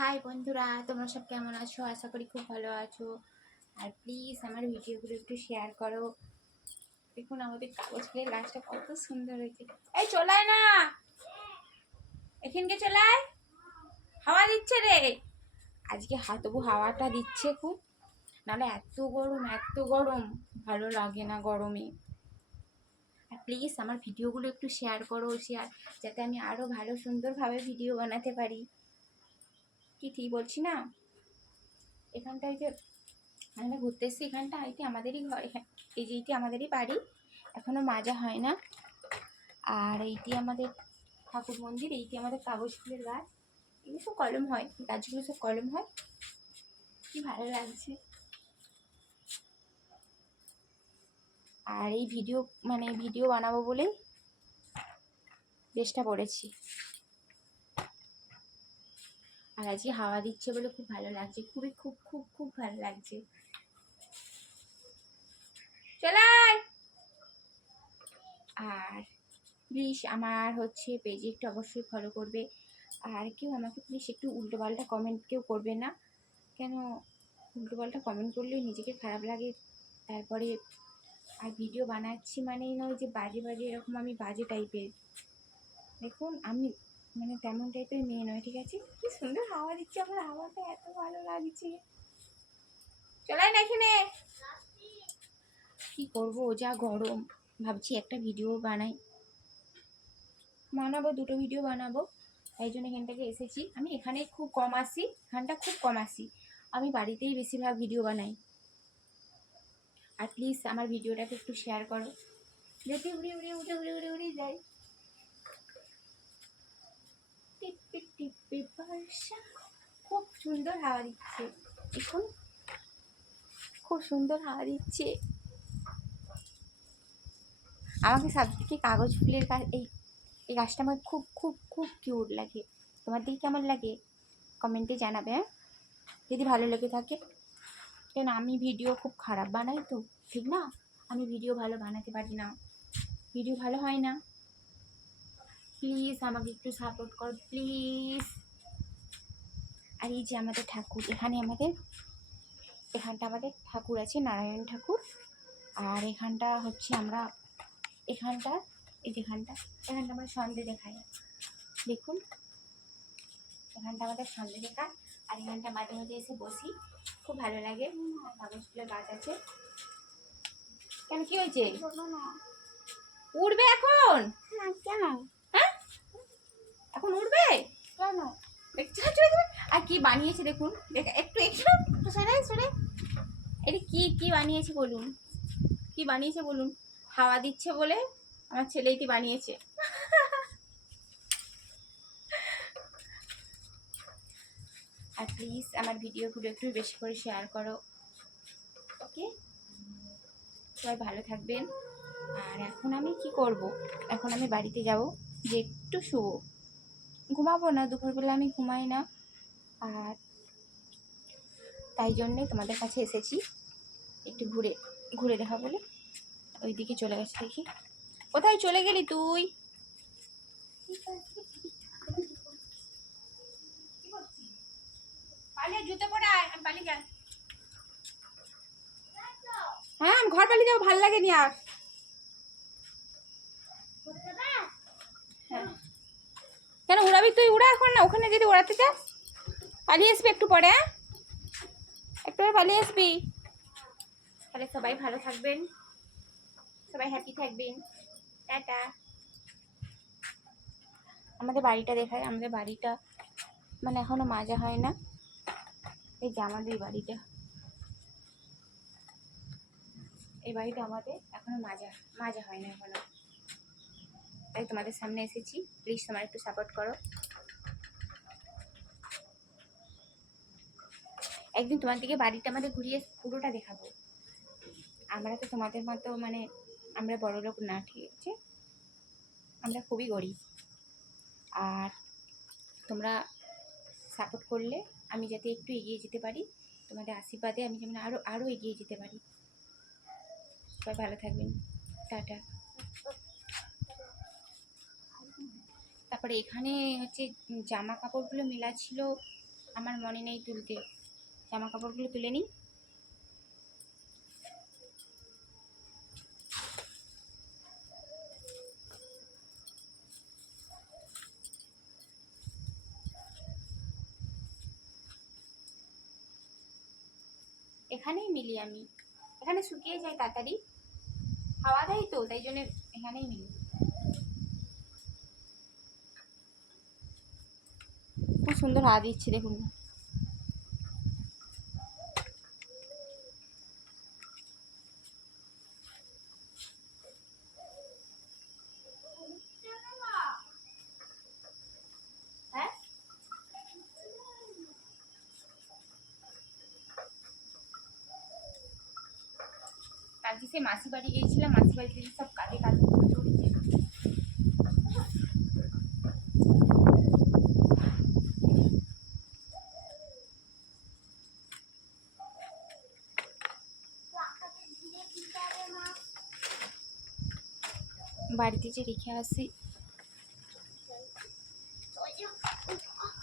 High বন্ধুরা, তোমরা সব কেমন আছো? আশা করি খুব ভালো আছো। আর প্লিজ আমার ভিডিওগুলো একটু শেয়ার করো। দেখুন আমাদের কাগজ ফুলের গাছটা কত সুন্দর হয়েছে। এই চলায় না, এখানকে চলায়, হাওয়া দিচ্ছে রে। আজকে তবু হাওয়াটা দিচ্ছে খুব, নাহলে এত গরম ভালো লাগে না গরমে। আর প্লিজ আমার ভিডিওগুলো একটু শেয়ার করো, যাতে আমি আরও ভালো সুন্দরভাবে ভিডিও বানাতে পারি। কি ঠিক বলছি না? এখানটায় যে আমরা ঘুরতে এসেছি, এখানটা এটি আমাদেরই ঘর, এই যে এইটি আমাদেরই বাড়ি, এখনও মাজা হয় না। আর এইটি আমাদের ঠাকুর মন্দির, এইটি আমাদের কাগজ ফুলের গাছ। এগুলো সব কলম হয়, গাছগুলো সব কলম হয়। কি ভালো লাগছে। আর এই ভিডিও বানাবো বলেই ড্রেসটা পরেছি। আর আজকে হাওয়া দিচ্ছে বলে খুব ভালো লাগছে, খুবই খুব খুব খুব ভালো লাগছে। চলাই। আর প্লিজ আমার পেজে একটু অবশ্যই ফলো করবে। আর কেউ আমাকে প্লিজ একটু উল্টোপাল্টা কমেন্ট কেউ করবে না, কেন উল্টোপাল্টা কমেন্ট করলে নিজেকে খারাপ লাগে। তারপরে আর ভিডিও বানাচ্ছি মানেই নয় যে বাজে এরকম আমি বাজে টাইপের। দেখুন আমি তেমন টাইপের মেয়ে নয়, ঠিক আছে? কি সুন্দর হাওয়া দিচ্ছে, আমার হাওয়াটা এত ভালো লাগছে। চলাই না এখানে, কি করবো, যা গরম। ভাবছি একটা ভিডিও বানাবো, দুটো ভিডিও বানাবো, তাই জন্য এখান থেকে এসেছি। আমি এখানে খুব কম আসি, এখানটা খুব কম আসি, আমি বাড়িতেই বেশিরভাগ ভিডিও বানাই। আর প্লিজ আমার ভিডিওটাকে একটু শেয়ার করো, যাতে উড়ে উড়ে উড়ে উড়ে উড়ে উড়ে যাই। টিপে টিপে বর্ষা, খুব সুন্দর হাওয়া দিচ্ছে এখন, খুব সুন্দর হাওয়া দিচ্ছে। আমাকে সবথেকে কাগজ ফুলের গাছ, এই গাছটা আমার খুব খুব খুব কিউট লাগে। তোমার দিকে কেমন লাগে কমেন্টে জানাবে, হ্যাঁ? যদি ভালো লেগে থাকে। কেন আমি ভিডিও খুব খারাপ বানাই তো, ঠিক না? আমি ভিডিও ভালো বানাতে পারি না, ভিডিও ভালো হয় না। প্লিজ আমাকে একটু সাপোর্ট কর প্লিজ। আর এই যে আমাদের ঠাকুর, এখানটা আমাদের ঠাকুর আছে, নারায়ণ ঠাকুর। আর এখানটা আমরা এখানটা আমরা সন্ধে দেখাই। দেখুন এখানটা আমাদের সন্ধে দেখায়। আর এখানটা মাঝে মাঝে এসে বসি, খুব ভালো লাগে। কাগজ ফুলের গাছ আছে। কেন, কি হয়েছে? উড়বে এখন? কেন? হ্যাঁ, এখন উড়বে কেন? আর কি বানিয়েছে দেখুন, একটু সরে। এটা কি বানিয়েছে বলুন, কি বানিয়েছে বলুন? হাওয়া দিচ্ছে বলে আমার ছেলে এটি বানিয়েছে। আর প্লিজ আমার ভিডিওগুলো একটু বেশি করে শেয়ার করো, ওকে? সবাই ভালো থাকবেন। আর এখন আমি কি করব, এখন আমি বাড়িতে যাব, যে একটু শুবো, ঘুমাবো না, দুপুরবেলা আমি ঘুমাই না। আর তাই জন্যে তোমাদের কাছে এসেছি, একটু ঘুরে দেখা বলে। ওইদিকে চলে গেছে, দেখি কোথায় চলে গেলি তুই? জুতো পরে আমি পালিয়ে যাই। হ্যাঁ, আমি ঘর পালিয়ে যাবো, ভালো লাগেনি আর। হ্যাঁ। কেন উড়াবি তুই? উড়া এখন না, ওখানে যদি উড়াতে চাস পালিয়ে আসবি একটু পরে, হ্যাঁ? একটু পরে পালিয়ে আসবি। তাহলে সবাই ভালো থাকবেন, সবাই হ্যাপি থাকবেন, টাটা। আমাদের বাড়িটা দেখায়, আমাদের বাড়িটা এখনো মাজা হয় না। এই যে আমাদের বাড়িটা, এই বাড়িটা আমাদের এখনো মাজা হয় না এখনো, তাই তোমাদের সামনে এসেছি। প্লিজ তোমার একটু সাপোর্ট করো। একদিন তোমার দিকে বাড়িটা আমাদের ঘুরিয়ে পুরোটা দেখাবো। আমরা তো তোমাদের মতো আমরা বড় লোক না, ঠিক আছে? আমরা খুবই গরিব। আর তোমরা সাপোর্ট করলে আমি যাতে একটু এগিয়ে যেতে পারি, তোমাদের আশীর্বাদে আমি যেন আরও এগিয়ে যেতে পারি। সবাই ভালো থাকবেন, টাটা। তারপরে এখানে জামা কাপড়গুলো মেলা ছিল, আমার মনে নেই তুলতে, জামা কাপড়গুলো তুলে নিই। এখানেই মিলি আমি, এখানে শুকিয়ে যায় তাড়াতাড়ি, হাওয়া দেয় তো তাই জন্য এখানেই মিলি। খুব সুন্দর হাওয়া দিচ্ছে দেখুন। হ্যাঁ কালকে সে মাসি বাড়ি গিয়েছিলাম, মাসি বাড়িতে সব কাজে কাজ করেছে। বাড়িতে যে রেখে আসি।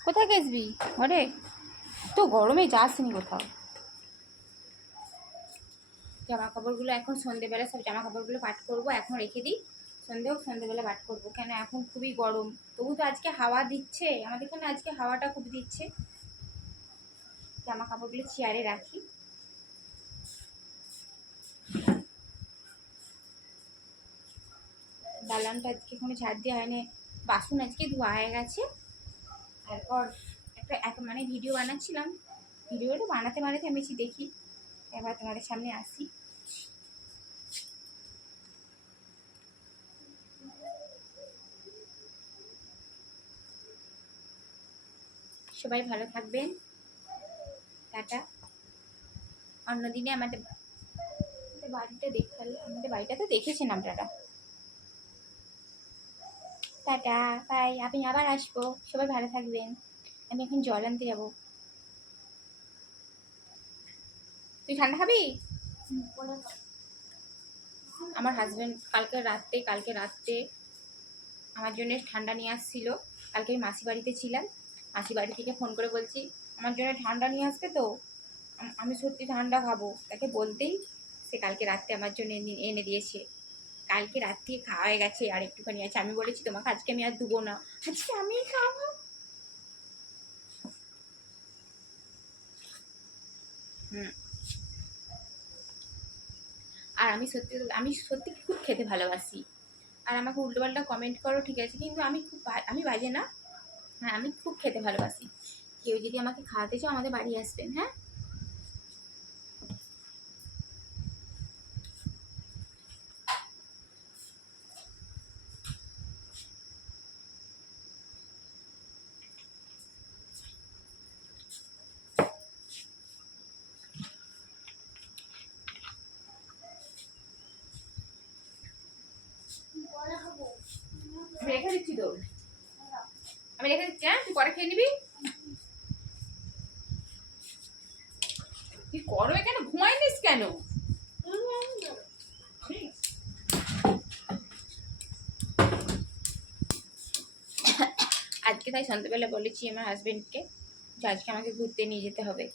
কোথায় গেছবি ঘরে? তো গরমে যাসনি কোথাও। জামা কাপড়গুলো এখন সন্ধেবেলা সব জামা কাপড়গুলো পাট করবো, এখন রেখে দিই, সন্ধেবেলা পাট করবো। কেন এখন খুবই গরম, তবু তো আজকে হাওয়া দিচ্ছে, আমাদের এখানে আজকে হাওয়াটা খুব দিচ্ছে। জামা কাপড়গুলো চেয়ারে রাখি। দালানটা আজকে কোনো ঝাড় দেওয়া হয়নি, বাসন আজকে ধোয়া হয়ে গেছে। তারপর একটা মানে ভিডিও বানাচ্ছিলাম, ভিডিওটা বানাতে আমি দেখি, এবার তোমাদের সামনে আসি। সবাই ভালো থাকবেন, টাটা। অন্যদিনে আমাদের বাড়িটা দেখালে, আমাদের বাড়িটা তো দেখেছেন আপনারা। টাটা, বাই, আমি আবার আসবো, সবাই ভালো থাকবেন। আমি এখন জল আনতে যাবো। তুই ঠান্ডা খাবি? আমার হাজব্যান্ড কালকে রাত্রে আমার জন্য ঠান্ডা নিয়ে আসছিল। কালকে আমি মাসি বাড়িতে ছিলাম, মাসি বাড়ি থেকে ফোন করে বলছি আমার জন্য ঠান্ডা নিয়ে আসবে তো, আমি সত্যি ঠান্ডা খাবো। তাকে বলতেই সে কালকে রাত্রে আমার জন্য এনে দিয়েছে। কালকে রাত্রে খাওয়া হয়ে গেছে, আর একটুখানি আছে। আমি বলেছি তোমাকে আজকে আমি আর দেবো না, আজকে আমি খাবো। আর আমি সত্যি খুব খেতে ভালোবাসি। আর আমাকে উল্টোপাল্টা কমেন্ট করো ঠিক আছে, কিন্তু আমি বাজে না। হ্যাঁ, আমি খুব খেতে ভালোবাসি। কেউ যদি আমাকে খাওয়াতে চাও আমাদের বাড়ি আসবেন, হ্যাঁ। আমি রেখে দিচ্ছি তো, আমি রেখে দিচ্ছি, হ্যাঁ তুই পরে খেয়ে নিবি। তুই গরমে কেন ঘুমাইনিস কেন? আজকে তাই সন্ধ্যাবেলা বলেছি আমার হাজবেন্ডকে যে আজকে আমাকে ঘুরতে নিয়ে যেতে হবে।